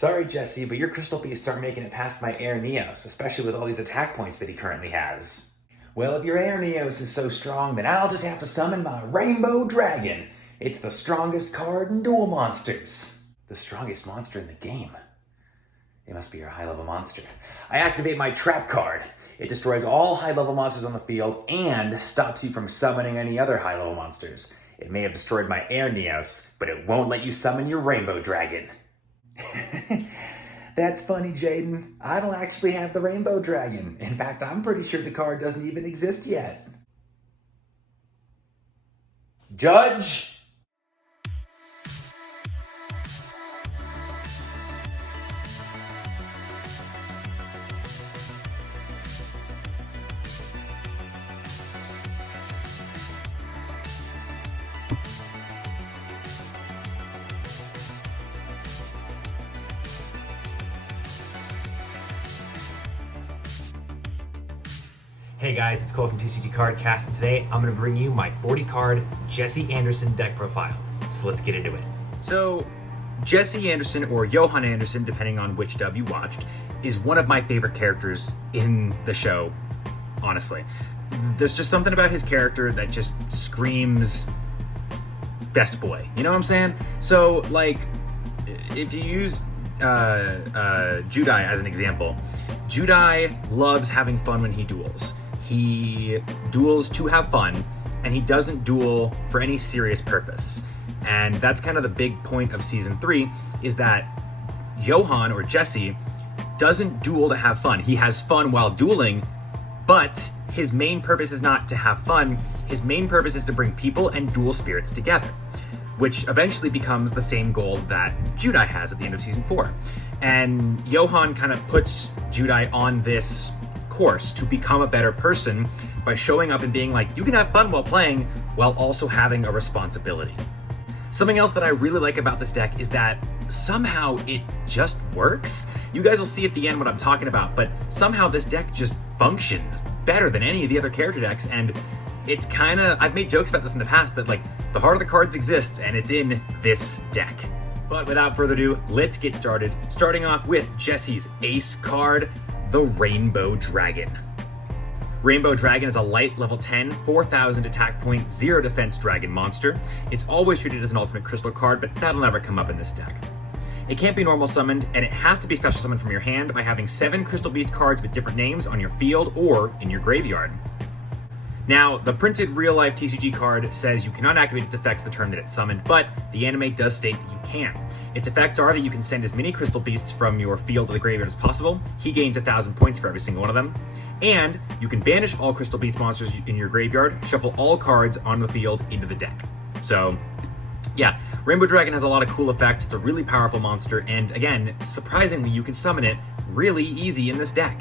Sorry, Jesse, but your crystal beasts aren't making it past my Air Neos, especially with all these attack points that he currently has. Well, if your Air Neos is so strong, then I'll just have to summon my Rainbow Dragon. It's the strongest card in Duel Monsters. The strongest monster in the game. It must be your high-level monster. I activate my Trap card. It destroys all high-level monsters on the field and stops you from summoning any other high-level monsters. It may have destroyed my Air Neos, but it won't let you summon your Rainbow Dragon. That's funny, Jaden. I don't actually have the Rainbow Dragon. In fact, I'm pretty sure the card doesn't even exist yet. Judge! Hey guys, it's Cole from TCG Cardcast, and today I'm going to bring you my 40-card Jesse Andersen deck profile. So let's get into it. So, Jesse Andersen, or Johan Andersen, depending on which dub you watched, is one of my favorite characters in the show, honestly. There's just something about his character that just screams best boy. You know what I'm saying? So, like, if you use Judai as an example, Judai loves having fun when he duels. He duels to have fun, and he doesn't duel for any serious purpose. And that's kind of the big point of Season 3, is that Johan, or Jesse, doesn't duel to have fun. He has fun while dueling, but his main purpose is not to have fun. His main purpose is to bring people and duel spirits together, which eventually becomes the same goal that Judai has at the end of Season 4. And Johan kind of puts Judai on this course to become a better person by showing up and being like, you can have fun while playing while also having a responsibility. Something else that I really like about this deck is that somehow it just works. You guys will see at the end what I'm talking about, but somehow this deck just functions better than any of the other character decks, and it's kind of, I've made jokes about this in the past, that like the heart of the cards exists and it's in this deck. But without further ado, let's get started. Starting off with Jesse's ace card, the Rainbow Dragon. Rainbow Dragon is a light level 10, 4,000 attack point, 0 defense dragon monster. It's always treated as an ultimate crystal card, but that'll never come up in this deck. It can't be normal summoned, and it has to be special summoned from your hand by having 7 Crystal Beast cards with different names on your field or in your graveyard. Now, the printed real-life TCG card says you cannot activate its effects the turn that it's summoned, but the anime does state that you can. Its effects are that you can send as many Crystal Beasts from your field to the graveyard as possible. He gains 1,000 points for every single one of them. And you can banish all Crystal Beast monsters in your graveyard, shuffle all cards on the field into the deck. So, yeah, Rainbow Dragon has a lot of cool effects. It's a really powerful monster, and again, surprisingly, you can summon it really easy in this deck.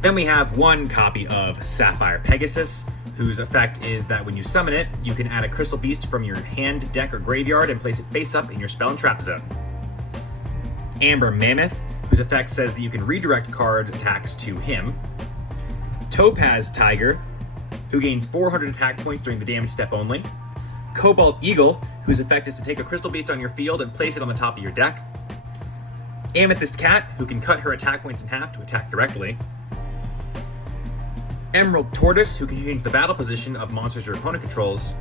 Then we have one copy of Sapphire Pegasus, whose effect is that when you summon it, you can add a Crystal Beast from your hand, deck, or graveyard and place it face up in your spell and trap zone. Amber Mammoth, whose effect says that you can redirect card attacks to him. Topaz Tiger, who gains 400 attack points during the damage step only. Cobalt Eagle, whose effect is to take a Crystal Beast on your field and place it on the top of your deck. Amethyst Cat, who can cut her attack points in half to attack directly. Emerald Tortoise, who can change the battle position of monsters your opponent controls.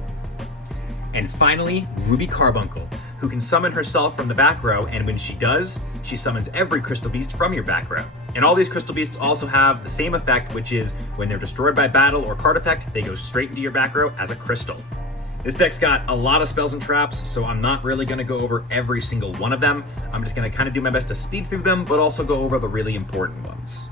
And finally, Ruby Carbuncle, who can summon herself from the back row, and when she does, she summons every Crystal Beast from your back row. And all these Crystal Beasts also have the same effect, which is when they're destroyed by battle or card effect, they go straight into your back row as a crystal. This deck's got a lot of spells and traps, so I'm not really going to go over every single one of them. I'm just going to kind of do my best to speed through them, but also go over the really important ones.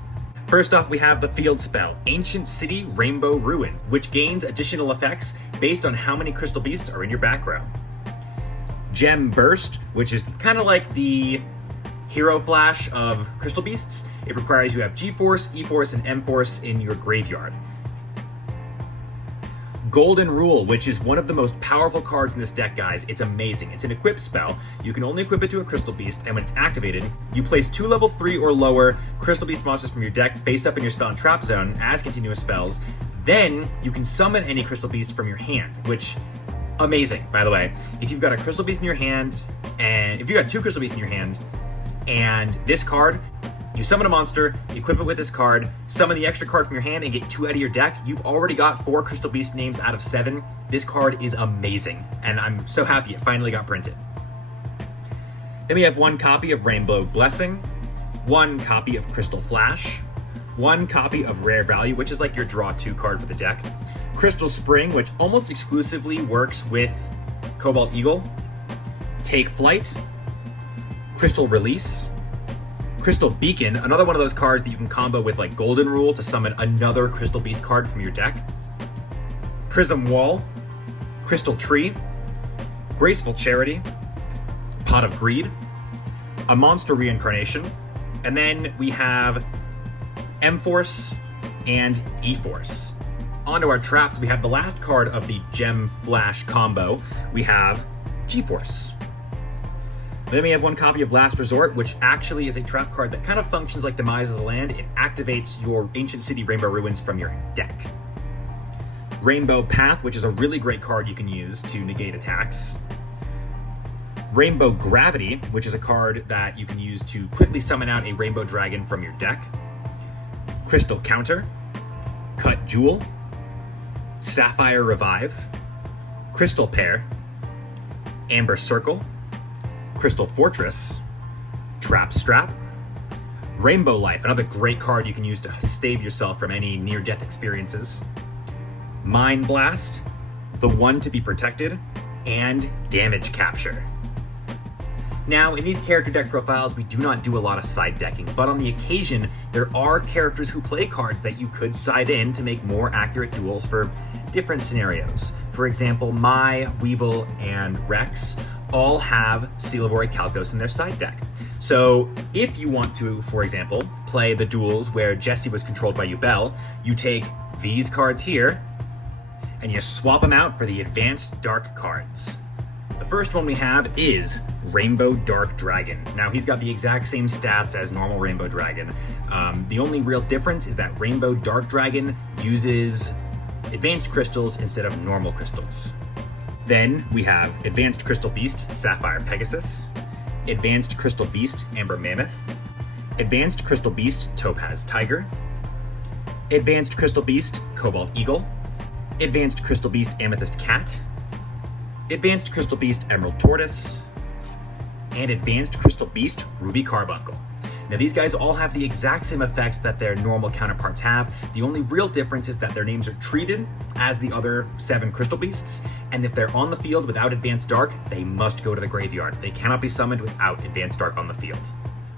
First off, we have the field spell, Ancient City Rainbow Ruins, which gains additional effects based on how many Crystal Beasts are in your back row. Gem Burst, which is kind of like the Hero Flash of Crystal Beasts. It requires you have G-Force, E-Force, and M-Force in your graveyard. Golden Rule, which is one of the most powerful cards in this deck, guys. It's amazing. It's an equip spell. You can only equip it to a Crystal Beast, and when it's activated, you place 2 level 3 or lower Crystal Beast monsters from your deck face up in your spell and trap zone as continuous spells. Then you can summon any Crystal Beast from your hand, which, amazing, by the way. If you've got a Crystal Beast in your hand, and if you've got 2 Crystal Beasts in your hand, And this card, you summon a monster, equip it with this card, summon the extra card from your hand, and get 2 out of your deck. You've already got 4 Crystal Beast names out of 7. This card is amazing, and I'm so happy it finally got printed. Then we have 1 copy of Rainbow Blessing, 1 copy of Crystal Flash, 1 copy of Rare Value, which is like your draw 2 card for the deck, Crystal Spring, which almost exclusively works with Cobalt Eagle, Take Flight, Crystal Release, Crystal Beacon, another one of those cards that you can combo with like Golden Rule to summon another Crystal Beast card from your deck, Prism Wall, Crystal Tree, Graceful Charity, Pot of Greed, a Monster Reincarnation, and then we have M-Force and E-Force. Onto our traps, we have the last card of the Gem Flash combo. We have G-Force. Then we have 1 copy of Last Resort, which actually is a trap card that kind of functions like Demise of the Land. It activates your Ancient City Rainbow Ruins from your deck. Rainbow Path, which is a really great card you can use to negate attacks. Rainbow Gravity, which is a card that you can use to quickly summon out a Rainbow Dragon from your deck. Crystal Counter, Cut Jewel, Sapphire Revive, Crystal Pair, Amber Circle, Crystal Fortress, Trap Strap, Rainbow Life, another great card you can use to save yourself from any near-death experiences, Mind Blast, the One to be Protected, and Damage Capture. Now, in these character deck profiles, we do not do a lot of side decking, but on the occasion, there are characters who play cards that you could side in to make more accurate duels for different scenarios. For example, Mai, Weevil, and Rex all have Seal of Ori Kalkos in their side deck. So if you want to, for example, play the duels where Jesse was controlled by Yubel, you take these cards here, and you swap them out for the Advanced Dark cards. The first one we have is Rainbow Dark Dragon. Now, he's got the exact same stats as normal Rainbow Dragon. The only real difference is that Rainbow Dark Dragon uses advanced crystals instead of normal crystals. Then we have Advanced Crystal Beast, Sapphire Pegasus, Advanced Crystal Beast, Amber Mammoth, Advanced Crystal Beast, Topaz Tiger, Advanced Crystal Beast, Cobalt Eagle, Advanced Crystal Beast, Amethyst Cat, Advanced Crystal Beast, Emerald Tortoise, and Advanced Crystal Beast, Ruby Carbuncle. Now, these guys all have the exact same effects that their normal counterparts have. The only real difference is that their names are treated as the other 7 Crystal Beasts, and if they're on the field without Advanced Dark, they must go to the graveyard. They cannot be summoned without Advanced Dark on the field.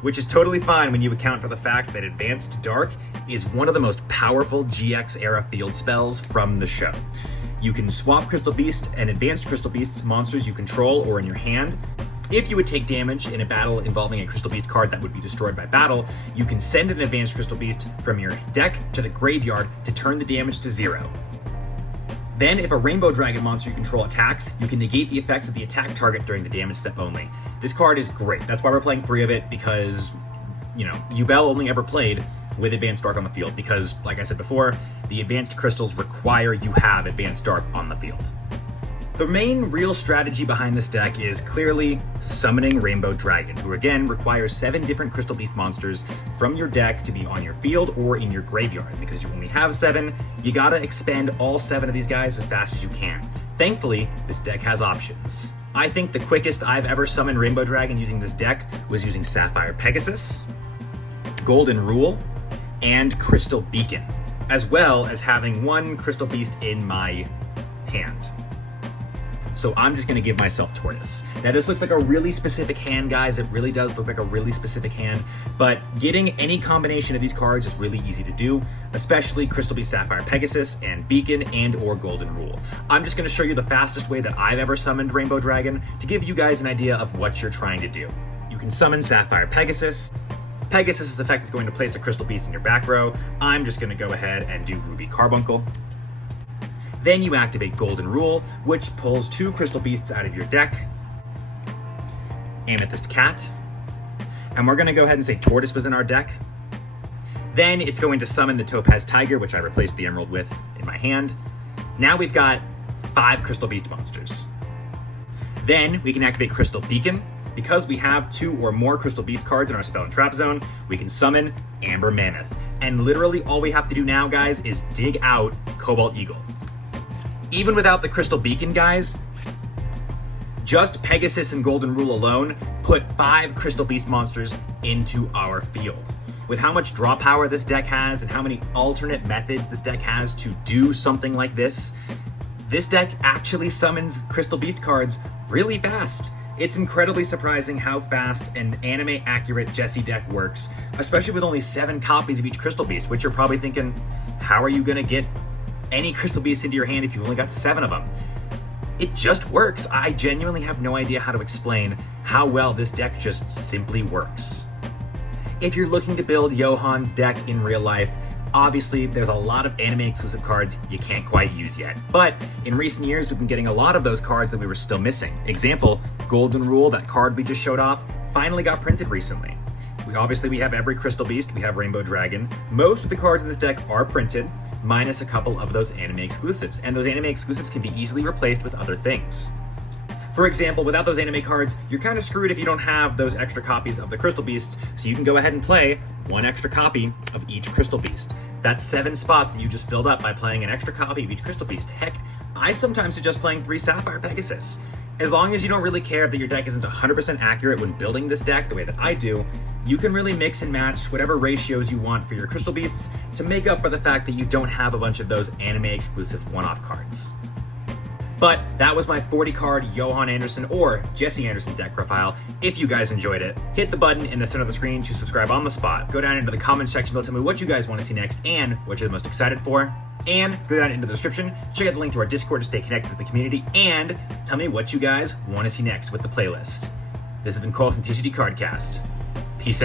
Which is totally fine when you account for the fact that Advanced Dark is one of the most powerful GX-era field spells from the show. You can swap Crystal Beast and Advanced Crystal Beasts monsters you control or in your hand. If you would take damage in a battle involving a Crystal Beast card that would be destroyed by battle, you can send an Advanced Crystal Beast from your deck to the graveyard to turn the damage to 0. Then, if a Rainbow Dragon monster you control attacks, you can negate the effects of the attack target during the damage step only. This card is great. That's why we're playing 3 of it, because, Yubel only ever played with Advanced Dark on the field, because, like I said before, the Advanced Crystals require you have Advanced Dark on the field. The main real strategy behind this deck is clearly summoning Rainbow Dragon, who again requires 7 different Crystal Beast monsters from your deck to be on your field or in your graveyard. Because you only have 7, you gotta expend all 7 of these guys as fast as you can. Thankfully, this deck has options. I think the quickest I've ever summoned Rainbow Dragon using this deck was using Sapphire Pegasus, Golden Rule, and Crystal Beacon, as well as having 1 Crystal Beast in my hand. So I'm just gonna give myself Tortoise. Now, this looks like a really specific hand, guys. It really does look like a really specific hand, but getting any combination of these cards is really easy to do, especially Crystal Beast, Sapphire Pegasus, and Beacon, and or Golden Rule. I'm just gonna show you the fastest way that I've ever summoned Rainbow Dragon to give you guys an idea of what you're trying to do. You can summon Sapphire Pegasus. Pegasus' effect is going to place a Crystal Beast in your back row. I'm just gonna go ahead and do Ruby Carbuncle. Then you activate Golden Rule, which pulls 2 Crystal Beasts out of your deck, Amethyst Cat, and we're gonna go ahead and say Tortoise was in our deck. Then it's going to summon the Topaz Tiger, which I replaced the Emerald with in my hand. Now we've got 5 Crystal Beast monsters. Then we can activate Crystal Beacon, because we have 2 or more Crystal Beast cards in our Spell and Trap zone, we can summon Amber Mammoth. And literally all we have to do now, guys, is dig out Cobalt Eagle. Even without the Crystal Beacon, guys, just Pegasus and Golden Rule alone put 5 Crystal Beast monsters into our field. With how much draw power this deck has and how many alternate methods this deck has to do something like this deck actually summons Crystal Beast cards really fast. It's incredibly surprising how fast an anime accurate Jesse deck works, especially with only 7 copies of each Crystal Beast, which you're probably thinking, how are you gonna get any Crystal Beast into your hand if you've only got 7 of them? It just works. I genuinely have no idea how to explain how well this deck just simply works. If you're looking to build Johan's deck in real life, obviously there's a lot of anime exclusive cards you can't quite use yet. But in recent years, we've been getting a lot of those cards that we were still missing. Example, Golden Rule, that card we just showed off, finally got printed recently. We have every Crystal Beast, we have Rainbow Dragon. Most of the cards in this deck are printed, minus a couple of those anime exclusives. And those anime exclusives can be easily replaced with other things. For example, without those anime cards, you're kind of screwed if you don't have those extra copies of the Crystal Beasts, so you can go ahead and play 1 extra copy of each Crystal Beast. That's 7 spots that you just filled up by playing an extra copy of each Crystal Beast. Heck, I sometimes suggest playing 3 Sapphire Pegasus. As long as you don't really care that your deck isn't 100% accurate when building this deck the way that I do, you can really mix and match whatever ratios you want for your Crystal Beasts to make up for the fact that you don't have a bunch of those anime exclusive one-off cards. But that was my 40 card Johan Andersen or Jesse Andersen deck profile. If you guys enjoyed it, hit the button in the center of the screen to subscribe on the spot. Go down into the comment section below, tell me what you guys want to see next and what you're the most excited for. And go down into the description, check out the link to our Discord to stay connected with the community, and tell me what you guys want to see next with the playlist. This has been Cole from TCG Cardcast. Peace out.